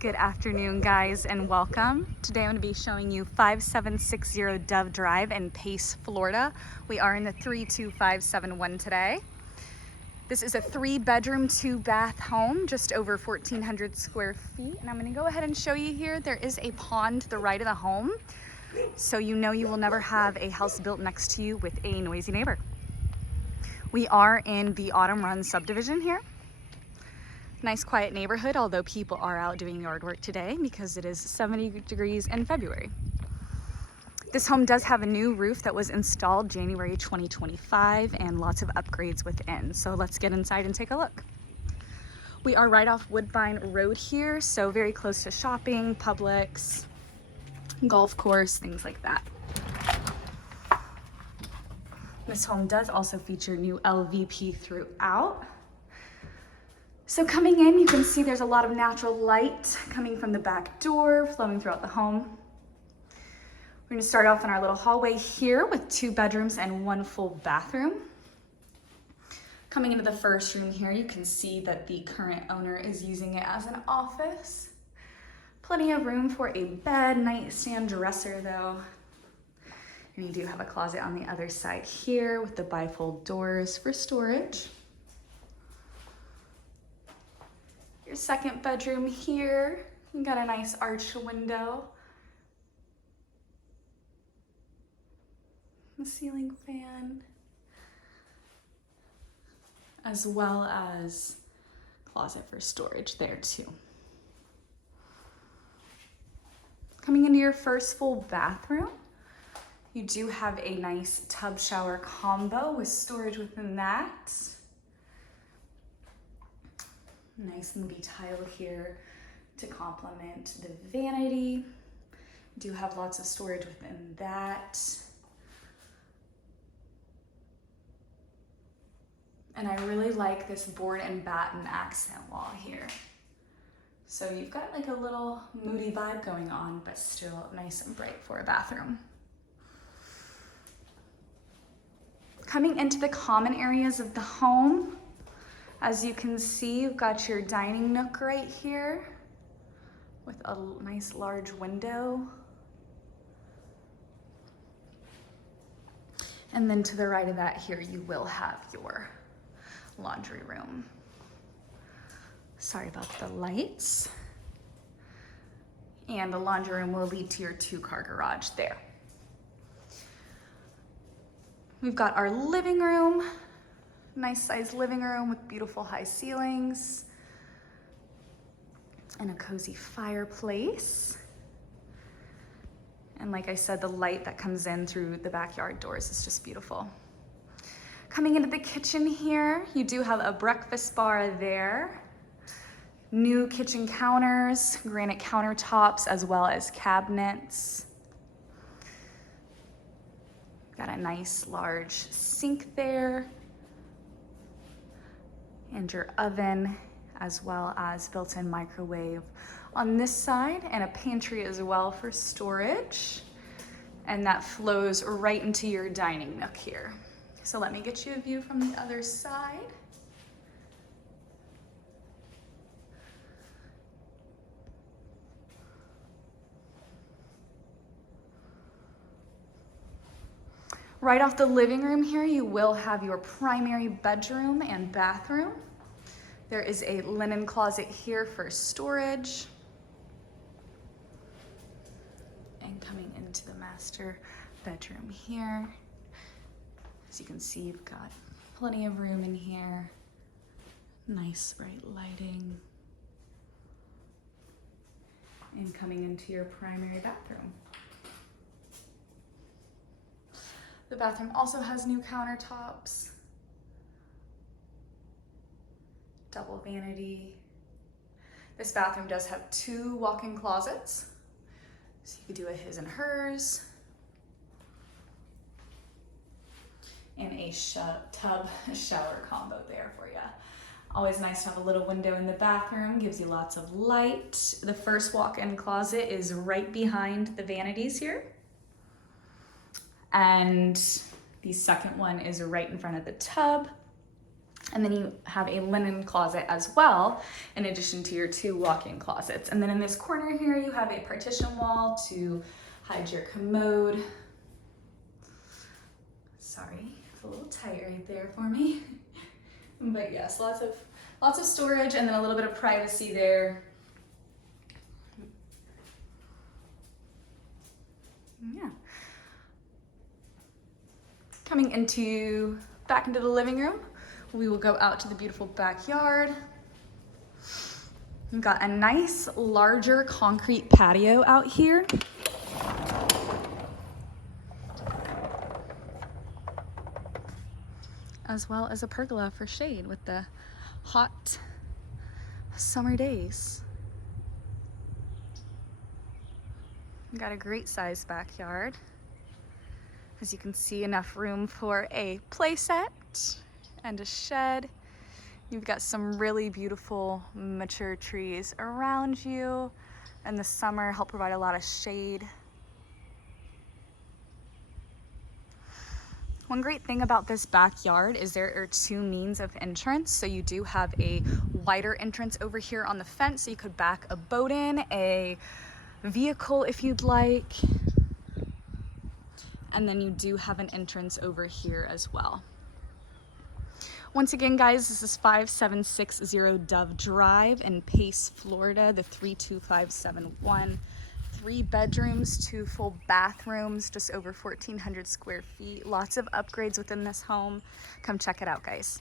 Good afternoon, guys, and welcome. Today I'm going to be showing you 5760 Dove Drive in Pace, Florida. We are in the 32571 today. This is a 3-bedroom, 2-bath home, just over 1,400 square feet. And I'm going to go ahead and show you here. There is a pond to the right of the home, so you know you will never have a house built next to you with a noisy neighbor. We are in the Autumn Run subdivision here. Nice quiet neighborhood, although people are out doing yard work today because it is 70 degrees in February. This home does have a new roof that was installed January 2025 and lots of upgrades within. So let's get inside and take a look. We are right off Woodbine Road here, so very close to shopping, Publix, golf course, things like that. This home does also feature new LVP throughout. So coming in, you can see there's a lot of natural light coming from the back door, flowing throughout the home. We're gonna start off in our little hallway here with 2 bedrooms and 1 full bathroom. Coming into the first room here, you can see that the current owner is using it as an office. Plenty of room for a bed, nightstand, dresser though. And you do have a closet on the other side here with the bifold doors for storage. Your second bedroom here, you got a nice arched window. A ceiling fan, as well as closet for storage there too. Coming into your first full bathroom, you do have a nice tub shower combo with storage within that. Nice moody tile here to complement the vanity. Do have lots of storage within that. And I really like this board and batten accent wall here. So you've got like a little moody vibe going on, but still nice and bright for a bathroom. Coming into the common areas of the home, as you can see, you've got your dining nook right here with a nice large window. And then to the right of that here, you will have your laundry room. Sorry about the lights. And the laundry room will lead to your 2-car garage there. We've got our living room. Nice sized living room with beautiful high ceilings and a cozy fireplace. And like I said, the light that comes in through the backyard doors is just beautiful. Coming into the kitchen here, you do have a breakfast bar there. New kitchen counters, granite countertops, as well as cabinets. Got a nice large sink there. And your oven, as well as built-in microwave on this side, and a pantry as well for storage. And that flows right into your dining nook here. So let me get you a view from the other side. Right off the living room here, you will have your primary bedroom and bathroom. There is a linen closet here for storage. And coming into the master bedroom here, as you can see, you've got plenty of room in here. Nice bright lighting. And coming into your primary bathroom. The bathroom also has new countertops, double vanity. This bathroom does have 2 walk-in closets, so you could do a his and hers, and a tub shower combo there for you. Always nice to have a little window in the bathroom, gives you lots of light. The first walk-in closet is right behind the vanities here. And the second one is right in front of the tub. And then you have a linen closet as well, in addition to your 2 walk-in closets. And then in this corner here, you have a partition wall to hide your commode. Sorry, it's a little tight right there for me. But yes, lots of storage and then a little bit of privacy there. Yeah. Coming back into the living room, we will go out to the beautiful backyard. We've got a nice, larger concrete patio out here. As well as a pergola for shade with the hot summer days. We've got a great sized backyard. As you can see, enough room for a play set and a shed. You've got some really beautiful mature trees around you, and the summer help provide a lot of shade. One great thing about this backyard is there are 2 means of entrance. So you do have a wider entrance over here on the fence, so you could back a boat in, a vehicle if you'd like. And then you do have an entrance over here as well. Once again, guys, this is 5760 Dove Drive in Pace, Florida, the 32571. 3 bedrooms, 2 full bathrooms, just over 1,400 square feet. Lots of upgrades within this home. Come check it out, guys.